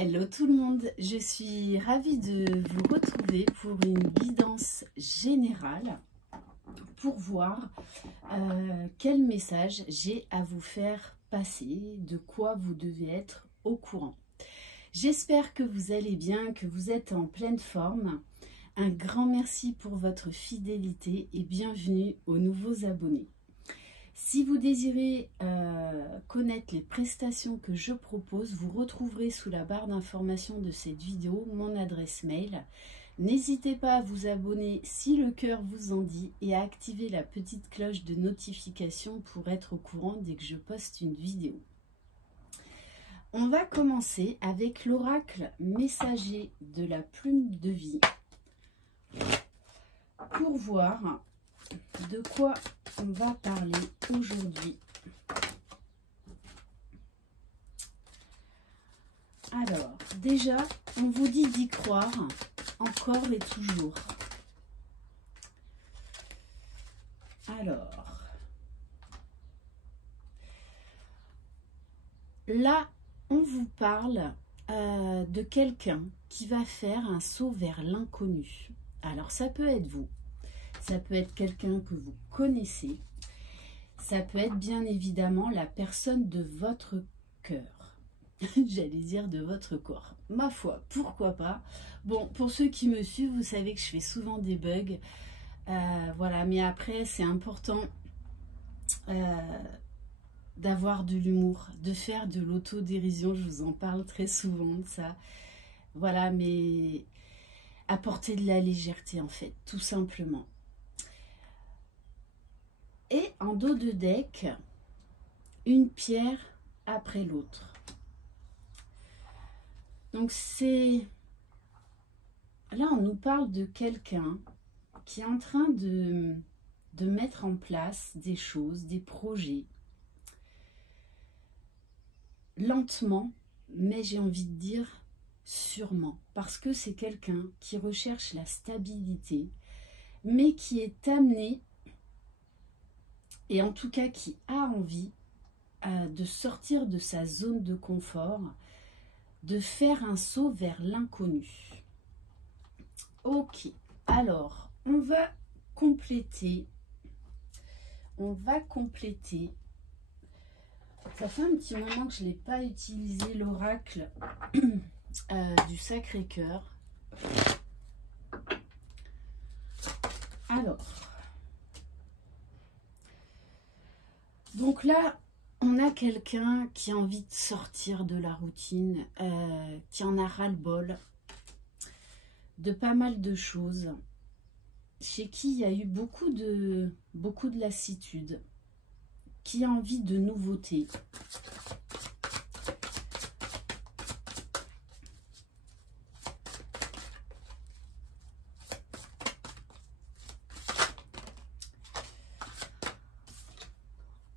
Hello tout le monde, je suis ravie de vous retrouver pour une guidance générale pour voir quel message j'ai à vous faire passer, de quoi vous devez être au courant. J'espère que vous allez bien, que vous êtes en pleine forme. Un grand merci pour votre fidélité et bienvenue aux nouveaux abonnés. Si vous désirez connaître les prestations que je propose, vous retrouverez sous la barre d'information de cette vidéo mon adresse mail. N'hésitez pas à vous abonner si le cœur vous en dit et à activer la petite cloche de notification pour être au courant dès que je poste une vidéo. On va commencer avec l'oracle messager de la plume de vie pour voir de quoi on va parler aujourd'hui. Alors, déjà, on vous dit d'y croire, encore et toujours. Alors, là, on vous parle de quelqu'un qui va faire un saut vers l'inconnu. Alors, ça peut être vous. Ça peut être quelqu'un que vous connaissez. Ça peut être bien évidemment la personne de votre cœur. J'allais dire de votre corps. Ma foi, pourquoi pas. Bon, pour ceux qui me suivent, vous savez que je fais souvent des bugs. Voilà, mais après, c'est important d'avoir de l'humour, de faire de l'autodérision. Je vous en parle très souvent de ça. Voilà, mais apporter de la légèreté en fait, tout simplement. Et en dos de deck, une pierre après l'autre. Donc c'est... Là, on nous parle de quelqu'un qui est en train de mettre en place des choses, des projets. Lentement, mais j'ai envie de dire sûrement. Parce que c'est quelqu'un qui recherche la stabilité, mais qui est amené... et en tout cas qui a envie de sortir de sa zone de confort, de faire un saut vers l'inconnu. Ok, alors on va compléter. Ça fait un petit moment que je n'ai pas utilisé l'oracle du Sacré-Cœur. Alors... Donc là, on a quelqu'un qui a envie de sortir de la routine, qui en a ras-le-bol de pas mal de choses, chez qui il y a eu beaucoup de lassitude, qui a envie de nouveautés.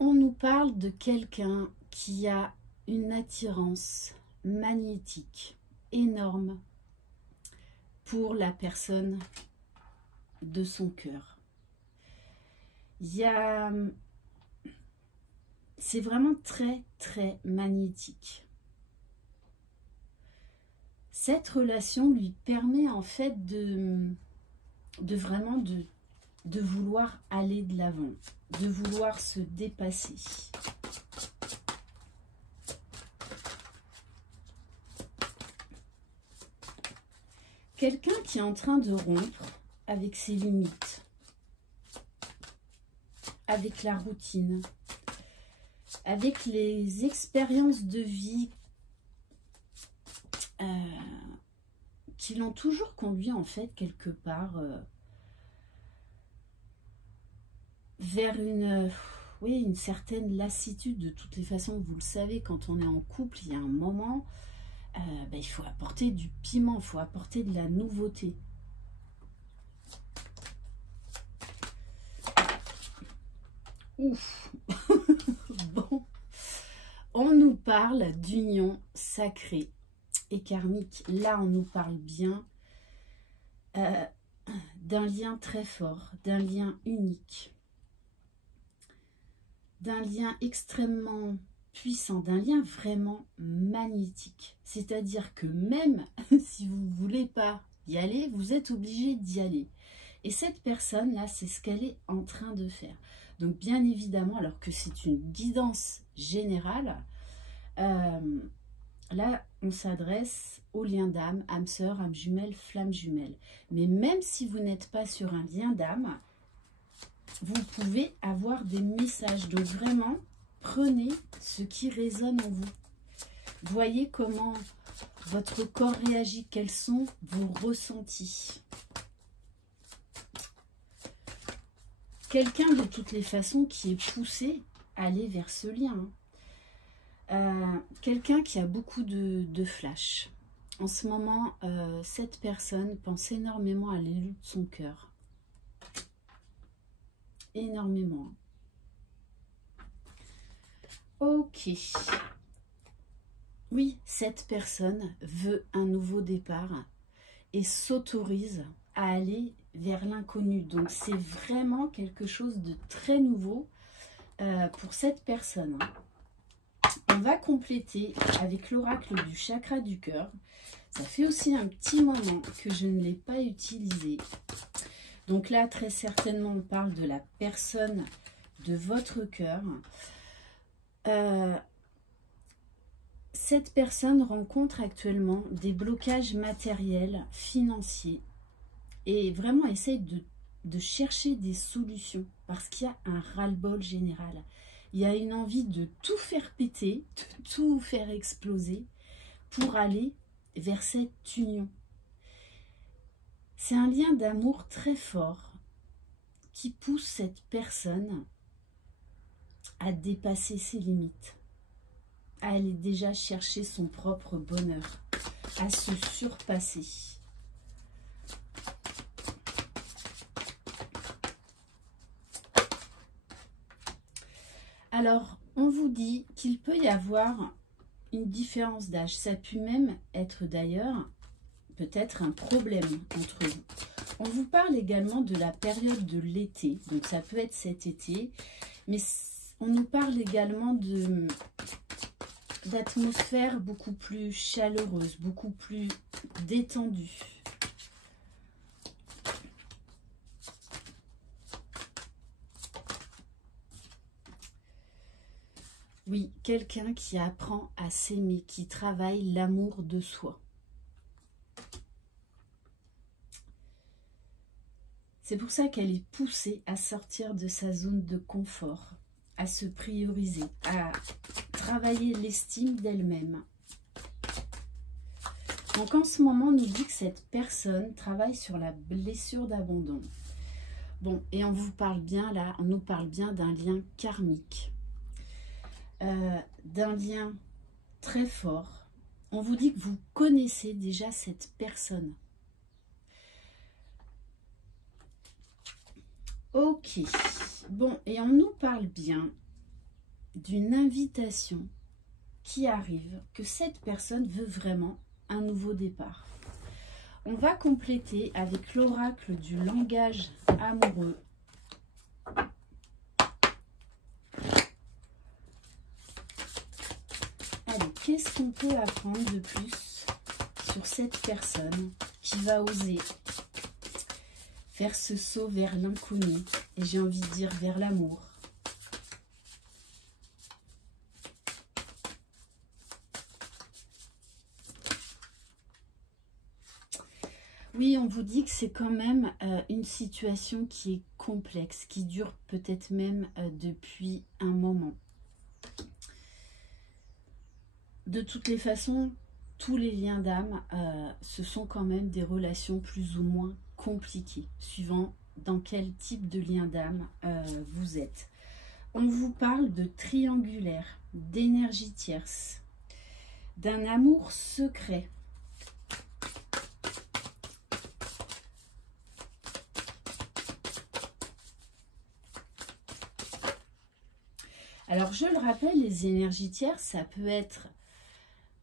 On nous parle de quelqu'un qui a une attirance magnétique énorme pour la personne de son cœur. C'est vraiment très très magnétique. Cette relation lui permet en fait de vraiment de vouloir aller de l'avant, de vouloir se dépasser. Quelqu'un qui est en train de rompre avec ses limites, avec la routine, avec les expériences de vie qui l'ont toujours conduit en fait quelque part vers une certaine lassitude. De toutes les façons, vous le savez, quand on est en couple, il y a un moment, il faut apporter du piment, il faut apporter de la nouveauté. Ouf. Bon, on nous parle d'union sacrée et karmique. Là, on nous parle bien d'un lien très fort, d'un lien unique, d'un lien extrêmement puissant, d'un lien vraiment magnétique. C'est-à-dire que même si vous ne voulez pas y aller, vous êtes obligé d'y aller. Et cette personne-là, c'est ce qu'elle est en train de faire. Donc bien évidemment, alors que c'est une guidance générale, là, on s'adresse au lien d'âme, âme sœur, âme jumelle, flamme jumelle. Mais même si vous n'êtes pas sur un lien d'âme, vous pouvez avoir des messages. Donc vraiment, prenez ce qui résonne en vous. Voyez comment votre corps réagit, quels sont vos ressentis. Quelqu'un de toutes les façons qui est poussé à aller vers ce lien. Quelqu'un qui a beaucoup de flash. En ce moment, cette personne pense énormément à l'élu de son cœur. Énormément. Ok. Oui, cette personne veut un nouveau départ et s'autorise à aller vers l'inconnu. Donc, c'est vraiment quelque chose de très nouveau pour cette personne. On va compléter avec l'oracle du chakra du cœur. Ça fait aussi un petit moment que je ne l'ai pas utilisé. Donc là, très certainement, on parle de la personne de votre cœur. Cette personne rencontre actuellement des blocages matériels, financiers, et vraiment essaye de chercher des solutions parce qu'il y a un ras-le-bol général. Il y a une envie de tout faire péter, de tout faire exploser pour aller vers cette union. C'est un lien d'amour très fort qui pousse cette personne à dépasser ses limites, à aller déjà chercher son propre bonheur, à se surpasser. Alors, on vous dit qu'il peut y avoir une différence d'âge. Ça peut même être d'ailleurs peut-être un problème entre vous. On vous parle également de la période de l'été. Donc, ça peut être cet été. Mais on nous parle également d'atmosphère beaucoup plus chaleureuse, beaucoup plus détendue. Oui, quelqu'un qui apprend à s'aimer, qui travaille l'amour de soi. C'est pour ça qu'elle est poussée à sortir de sa zone de confort, à se prioriser, à travailler l'estime d'elle-même. Donc en ce moment, on nous dit que cette personne travaille sur la blessure d'abandon. Bon, et on vous parle bien là, on nous parle bien d'un lien karmique. D'un lien très fort. On vous dit que vous connaissez déjà cette personne. Ok. Bon, et on nous parle bien d'une invitation qui arrive, que cette personne veut vraiment un nouveau départ. On va compléter avec l'oracle du langage amoureux. Allez, qu'est-ce qu'on peut apprendre de plus sur cette personne qui va oser faire ce saut vers l'inconnu et j'ai envie de dire vers l'amour? Oui, on vous dit que c'est quand même une situation qui est complexe, qui dure peut-être même depuis un moment. De toutes les façons, tous les liens d'âme, ce sont quand même des relations plus ou moins compliquées, suivant dans quel type de lien d'âme vous êtes. On vous parle de triangulaire, d'énergie tierce, d'un amour secret. Alors, je le rappelle, les énergies tierces, ça peut être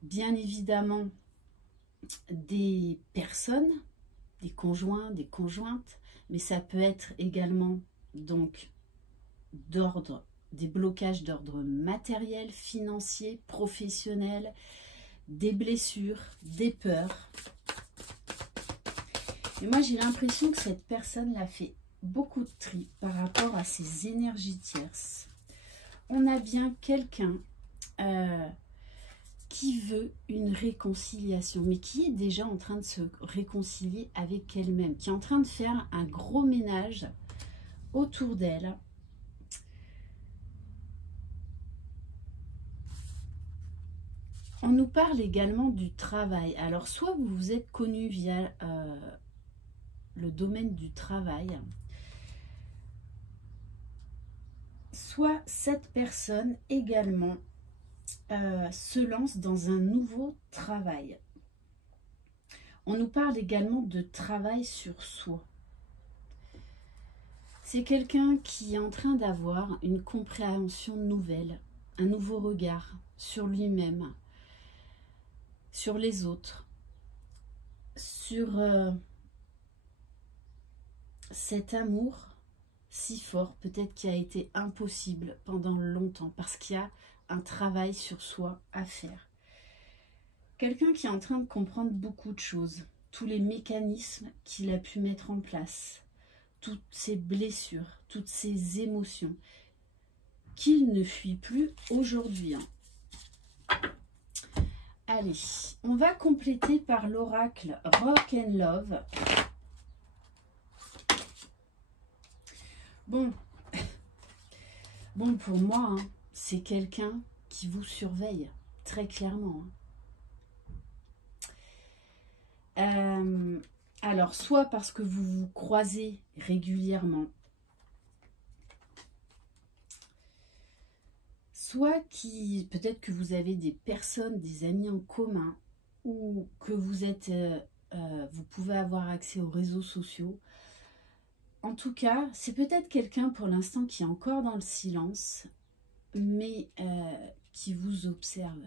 bien évidemment des personnes, des conjoints, des conjointes, mais ça peut être également donc d'ordre des blocages d'ordre matériel, financier, professionnel, des blessures, des peurs. Et moi, j'ai l'impression que cette personne-là fait beaucoup de tri par rapport à ses énergies tierces. On a bien quelqu'un qui veut une réconciliation, mais qui est déjà en train de se réconcilier avec elle-même, qui est en train de faire un gros ménage autour d'elle. On nous parle également du travail. Alors, soit vous vous êtes connu via le domaine du travail, soit cette personne également se lance dans un nouveau travail. On nous parle également de travail sur soi. C'est quelqu'un qui est en train d'avoir une compréhension nouvelle, un nouveau regard sur lui-même, sur les autres, sur cet amour si fort, peut-être qui a été impossible pendant longtemps, parce qu'il y a un travail sur soi à faire. Quelqu'un qui est en train de comprendre beaucoup de choses, tous les mécanismes qu'il a pu mettre en place, toutes ses blessures, toutes ses émotions, qu'il ne fuit plus aujourd'hui. Allez, on va compléter par l'oracle Rock and Love. Bon, pour moi, c'est quelqu'un qui vous surveille, très clairement. Alors, soit parce que vous vous croisez régulièrement, soit peut-être que vous avez des personnes, des amis en commun, ou que vous pouvez avoir accès aux réseaux sociaux. En tout cas, c'est peut-être quelqu'un pour l'instant qui est encore dans le silence, mais qui vous observe,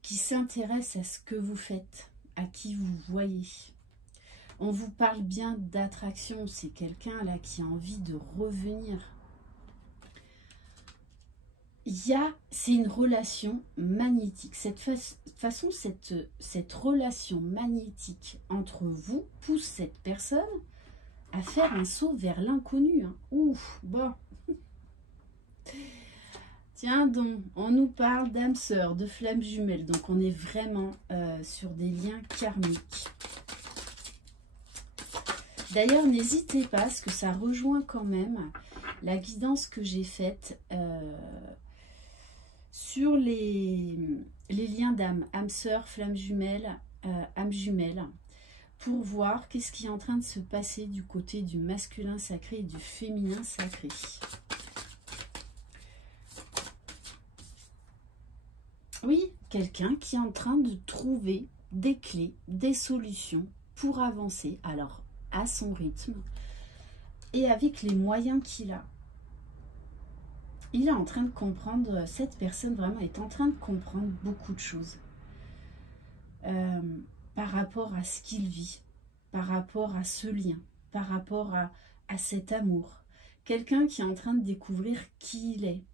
qui s'intéresse à ce que vous faites, à qui vous voyez. On vous parle bien d'attraction, c'est quelqu'un là qui a envie de revenir. C'est une relation magnétique. Cette relation magnétique entre vous pousse cette personne à faire un saut vers l'inconnu. Ouf, bon. Tiens donc, on nous parle d'âme sœur, de flammes jumelles. Donc on est vraiment sur des liens karmiques. D'ailleurs, n'hésitez pas, parce que ça rejoint quand même la guidance que j'ai faite sur les liens d'âme, âme sœur, flamme jumelle, âme jumelle, pour voir qu'est-ce qui est en train de se passer du côté du masculin sacré et du féminin sacré. Oui, quelqu'un qui est en train de trouver des clés, des solutions pour avancer, alors à son rythme et avec les moyens qu'il a. Il est en train de comprendre, cette personne vraiment est en train de comprendre beaucoup de choses par rapport à ce qu'il vit, par rapport à ce lien, par rapport à cet amour. Quelqu'un qui est en train de découvrir qui il est,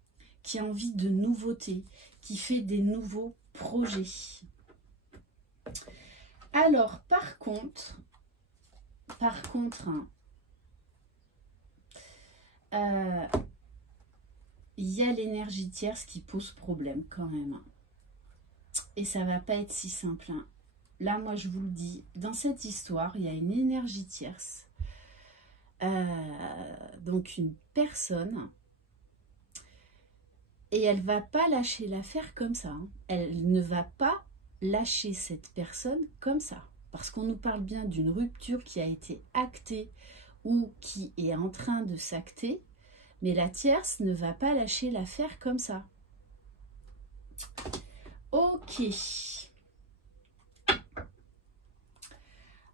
qui a envie de nouveautés, qui fait des nouveaux projets. Alors, par contre, il y a l'énergie tierce qui pose problème quand même. Et ça va pas être si simple. Là, moi, je vous le dis, dans cette histoire, il y a une énergie tierce. Donc, une personne. Et elle va pas lâcher l'affaire comme ça. Elle ne va pas lâcher cette personne comme ça. Parce qu'on nous parle bien d'une rupture qui a été actée ou qui est en train de s'acter. Mais la tierce ne va pas lâcher l'affaire comme ça. Ok.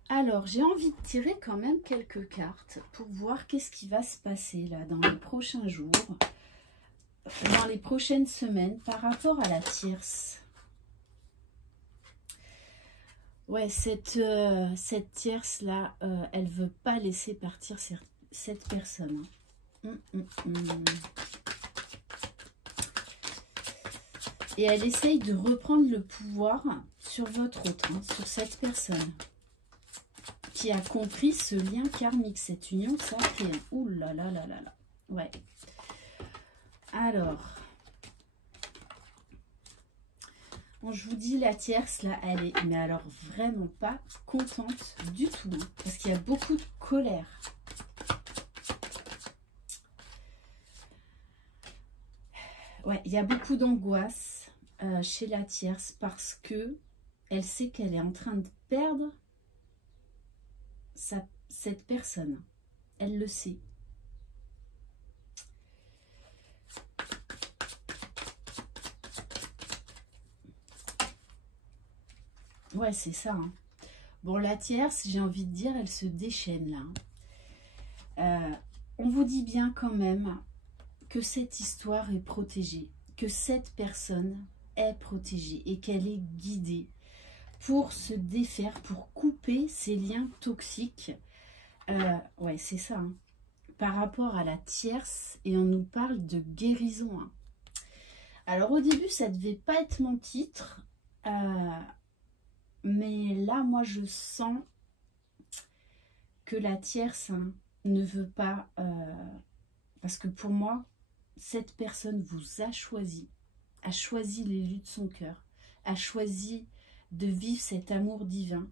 Alors, j'ai envie de tirer quand même quelques cartes pour voir qu'est-ce qui va se passer là dans les prochains jours, dans les prochaines semaines par rapport à la tierce. Ouais, cette tierce là, elle veut pas laisser partir cette personne. Et elle essaye de reprendre le pouvoir sur votre autre, hein, sur cette personne qui a compris ce lien karmique, cette union sacrée. Ouh là là là là là. Ouais. Alors, bon, je vous dis, la tierce, là, elle est, mais alors vraiment pas contente du tout, hein, parce qu'il y a beaucoup de colère. Ouais, il y a beaucoup d'angoisse chez la tierce parce que elle sait qu'elle est en train de perdre cette personne. Elle le sait. Ouais, c'est ça. Hein. Bon, la tierce, j'ai envie de dire, elle se déchaîne là. On vous dit bien quand même que cette histoire est protégée, que cette personne est protégée et qu'elle est guidée pour se défaire, pour couper ces liens toxiques. Ouais, c'est ça. Hein. Par rapport à la tierce, et on nous parle de guérison. Hein. Alors au début, ça ne devait pas être mon titre, mais là, moi, je sens que la tierce, hein, ne veut pas... parce que pour moi, cette personne vous a choisi l'élu de son cœur, a choisi de vivre cet amour divin.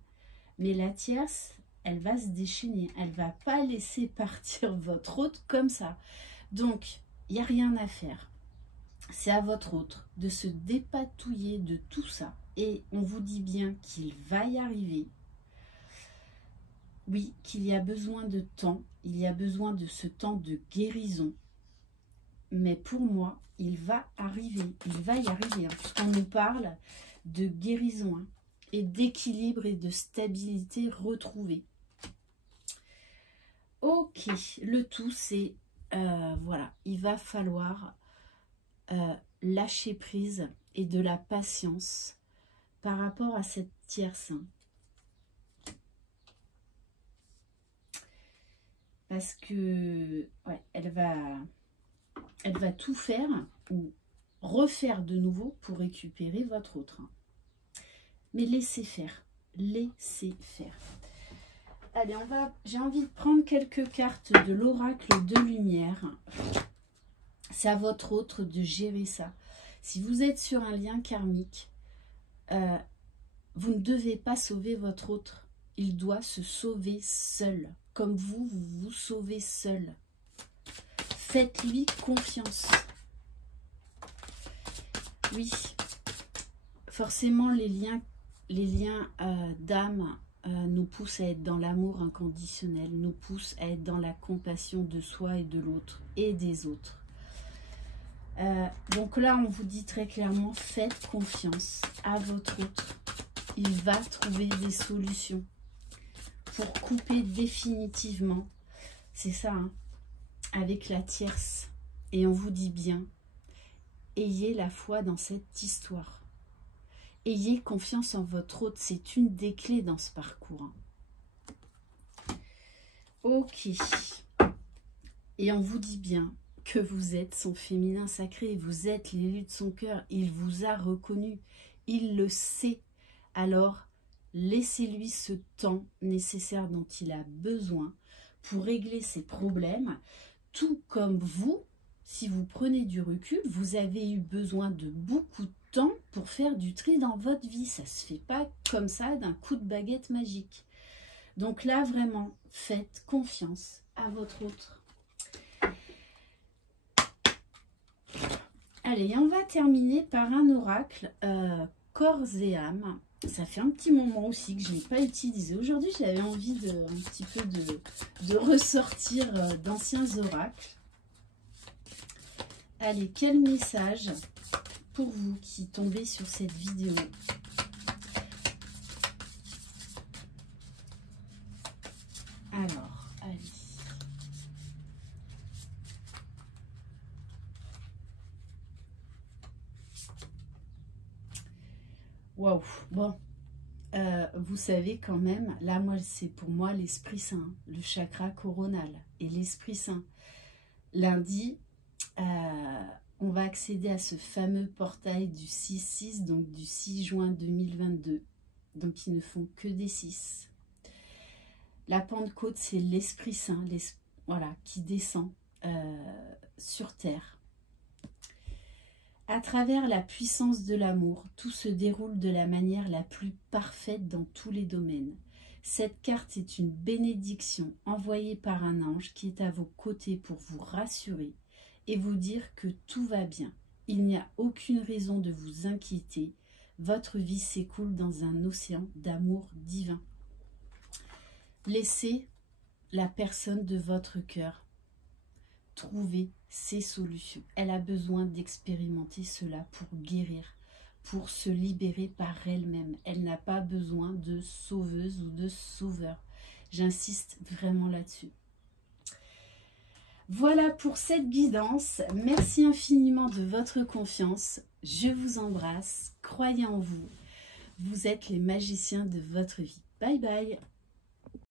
Mais la tierce, elle va se déchaîner. Elle ne va pas laisser partir votre autre comme ça. Donc, il n'y a rien à faire. C'est à votre autre de se dépatouiller de tout ça. Et on vous dit bien qu'il va y arriver. Oui, qu'il y a besoin de temps. Il y a besoin de ce temps de guérison. Mais pour moi, il va arriver. Il va y arriver. Hein, puisqu'on nous parle de guérison, hein, et d'équilibre et de stabilité retrouvée. Ok, le tout c'est, voilà, il va falloir lâcher prise et de la patience par rapport à cette tierce. Parce que, ouais, elle va tout faire ou refaire de nouveau pour récupérer votre autre. Mais laissez faire, laissez faire. Allez, j'ai envie de prendre quelques cartes de l'oracle de lumière. C'est à votre autre de gérer ça. Si vous êtes sur un lien karmique, vous ne devez pas sauver votre autre. Il doit se sauver seul. Comme vous vous sauvez seul. Faites-lui confiance. Oui, forcément les liens d'âme nous poussent à être dans l'amour inconditionnel, nous poussent à être dans la compassion de soi et de l'autre et des autres. Donc là, on vous dit très clairement, faites confiance à votre autre. Il va trouver des solutions pour couper définitivement. C'est ça, hein, avec la tierce. Et on vous dit bien, ayez la foi dans cette histoire. Ayez confiance en votre autre. C'est une des clés dans ce parcours. Hein. Ok. Et on vous dit bien que vous êtes son féminin sacré. Vous êtes l'élu de son cœur. Il vous a reconnu. Il le sait. Alors, laissez-lui ce temps nécessaire dont il a besoin pour régler ses problèmes. Tout comme vous, si vous prenez du recul, vous avez eu besoin de beaucoup de temps pour faire du tri dans votre vie. Ça ne se fait pas comme ça d'un coup de baguette magique. Donc là, vraiment, faites confiance à votre autre. Allez, on va terminer par un oracle corps et âme. Ça fait un petit moment aussi que je n'ai pas utilisé. Aujourd'hui, j'avais envie un petit peu de ressortir d'anciens oracles. Allez, quel message pour vous qui tombez sur cette vidéo? Alors, allez. Waouh, bon. Vous savez quand même, là, moi, c'est pour moi l'Esprit Saint, le chakra coronal et l'Esprit Saint. lundi, on va accéder à ce fameux portail du 6-6, donc du 6 juin 2022. Donc ils ne font que des 6. La Pentecôte, c'est l'Esprit Saint, voilà, qui descend sur terre. À travers la puissance de l'amour, tout se déroule de la manière la plus parfaite dans tous les domaines. Cette carte est une bénédiction envoyée par un ange qui est à vos côtés pour vous rassurer et vous dire que tout va bien. Il n'y a aucune raison de vous inquiéter. Votre vie s'écoule dans un océan d'amour divin. Laissez la personne de votre cœur trouver ses solutions. Elle a besoin d'expérimenter cela pour guérir, pour se libérer par elle-même. Elle n'a pas besoin de sauveuse ou de sauveur. J'insiste vraiment là-dessus. Voilà pour cette guidance. Merci infiniment de votre confiance. Je vous embrasse. Croyez en vous. Vous êtes les magiciens de votre vie. Bye bye.